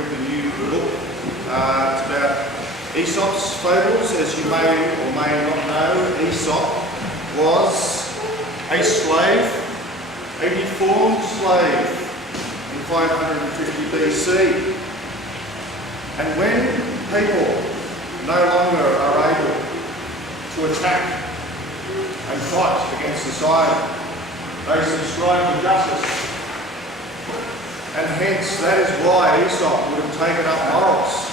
of the new book. It's about aesops, fables. As you may or may not know, Aesop was a slave, a deformed slave in 550 BC. And when people no longer are able to attack and fight against society, they subscribe to justice. And hence, that is why Aesop would have taken up morals.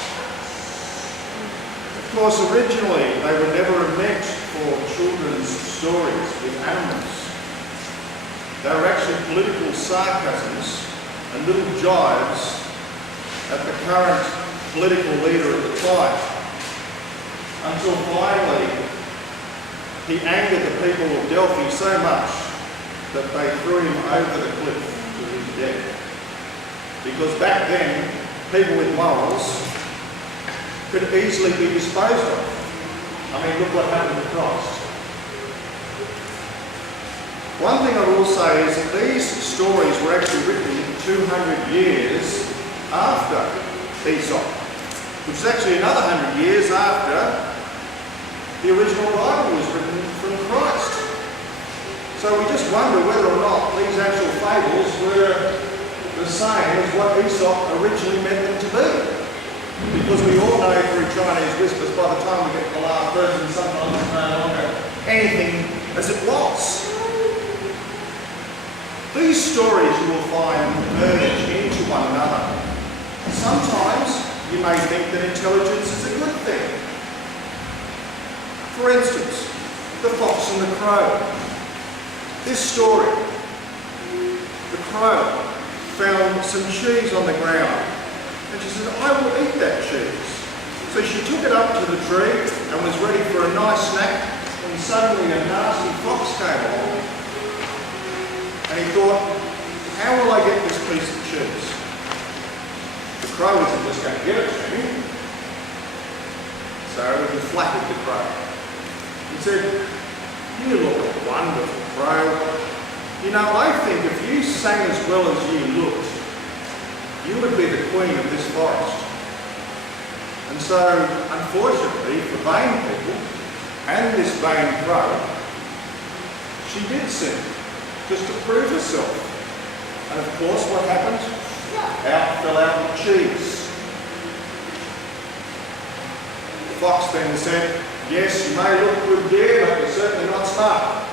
Of course, originally, they were never meant for children's stories with animals. They were actually political sarcasms and little jibes at the current political leader at the time. Until finally, he angered the people of Delphi so much that they threw him over the cliff to his death. Because back then, people with morals could easily be disposed of. I mean, look what happened to Christ. One thing I will say is that these stories were actually written 200 years after Aesop, which is actually another 100 years after the original Bible was written from Christ. So we just wonder whether or not these actual fables were the same as what Aesop originally meant them to be. Because we all know through Chinese whispers, by the time we get to the last version, sometimes it's no longer anything as it was. These stories you will find merge into one another. Sometimes you may think that intelligence is a good thing. For instance, the fox and the crow. This story, the crow found some cheese on the ground and she said, I will eat that cheese. So she took it up to the tree and was ready for a nice snack when suddenly a nasty fox came along and he thought, how will I get this piece of cheese? The crow isn't just going to give it to me. So he flattered the crow. He said, you look a wonderful crow. You know, I think if you sang as well as you looked, you would be the queen of this forest. And so, unfortunately for vain people, and this vain crow, she did sing, just to prove herself. And of course, what happened? Out fell out the cheese. The fox then said, yes, you may look good dear, but you're certainly not smart.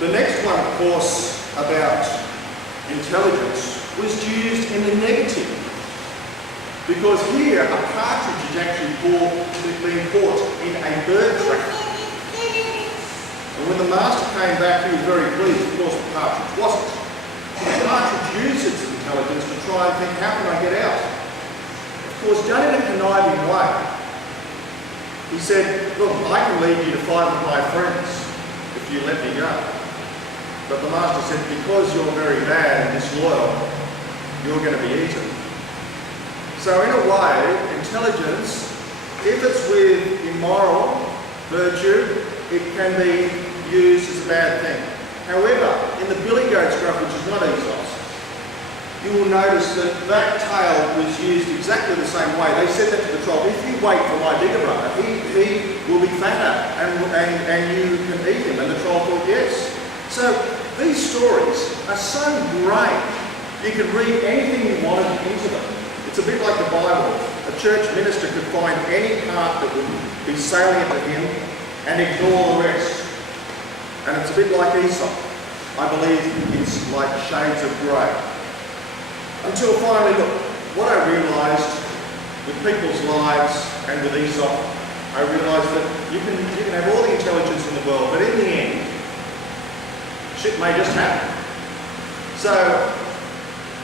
The next one, of course, about intelligence was used in the negative. Because here, a partridge is actually being caught in a bird trap. And when the master came back, he was very pleased. Of course, the partridge wasn't. The partridge used its intelligence to try and think, how can I get out? Of course, done in a conniving way. He said, look, I can lead you to fight with my friends if you let me go. But the master said, because you're very bad and disloyal, you're going to be eaten. So in a way, intelligence, if it's with immoral virtue, it can be used as a bad thing. However, in the billy goat's gruff, which is not Aesop's, you will notice that that tale was used exactly the same way. They said that to the troll, if you wait for my bigger brother, he will be fatter and you can eat him. And the troll thought, yes. So these stories are so great, you can read anything you wanted into them. It's a bit like the Bible. A church minister could find any part that would be salient to him and ignore the rest. And it's a bit like Aesop. I believe it's like shades of grey. Until finally, look, what I realised with people's lives and with Aesop, I realised that you can have all the intelligence in the world, but in the end, shit may just happen. So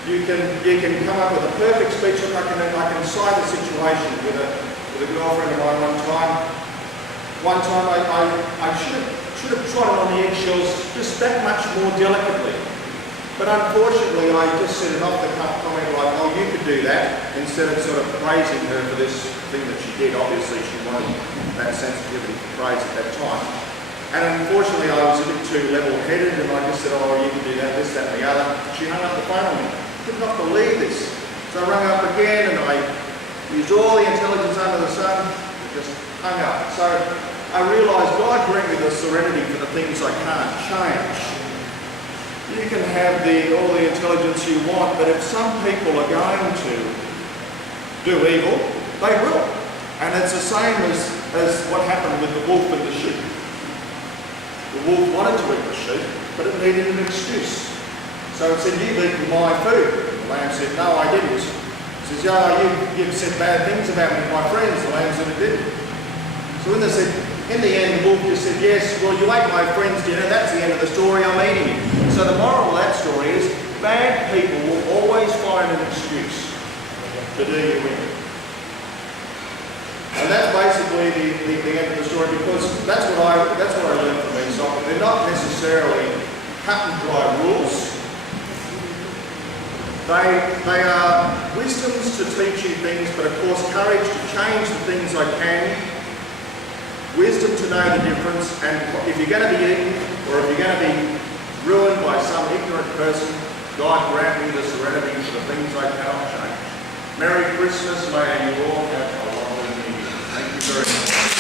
you can come up with a perfect speech. Look, I can cite a situation with a girlfriend of mine one time. One time I should have trotted on the eggshells just that much more delicately. But unfortunately, I just said an off-the-cuff comment like, oh, you could do that, instead of sort of praising her for this thing that she did. Obviously, she wanted that sensitivity for praise at that time. And unfortunately, I was a bit too level-headed, and I just said, oh, you can do that, this, that, and the other. She hung up the phone on me. Could not believe this. So I rang up again and I used all the intelligence under the sun, and just hung up. So I realised God grant me the serenity for the things I can't change. You can have all the intelligence you want, but if some people are going to do evil, they will. And it's the same as what happened with the wolf and the sheep. The wolf wanted to eat the sheep, but it needed an excuse. So it said, "You've eaten my food." The lamb said, "No, I didn't." It says, "Yeah, you've said bad things about me to my friends." The lamb said, "It didn't." So when they said, in the end, the wolf just said, "Yes, well, you ate my friend's dinner. That's the end of the story. I'm eating you." So the moral of that story is, bad people will always find an excuse to do you in. And that's basically the end of the story, because that's what I learned from Aesop. They're not necessarily cut and dry rules. They are wisdoms to teach you things, but of course courage to change the things I can, wisdom to know the difference, and if you're going to be eaten or if you're going to be ruined by some ignorant person, God grant me the serenity for the things I cannot change. Merry Christmas, may you all have a lovely New Year. Thank you very much.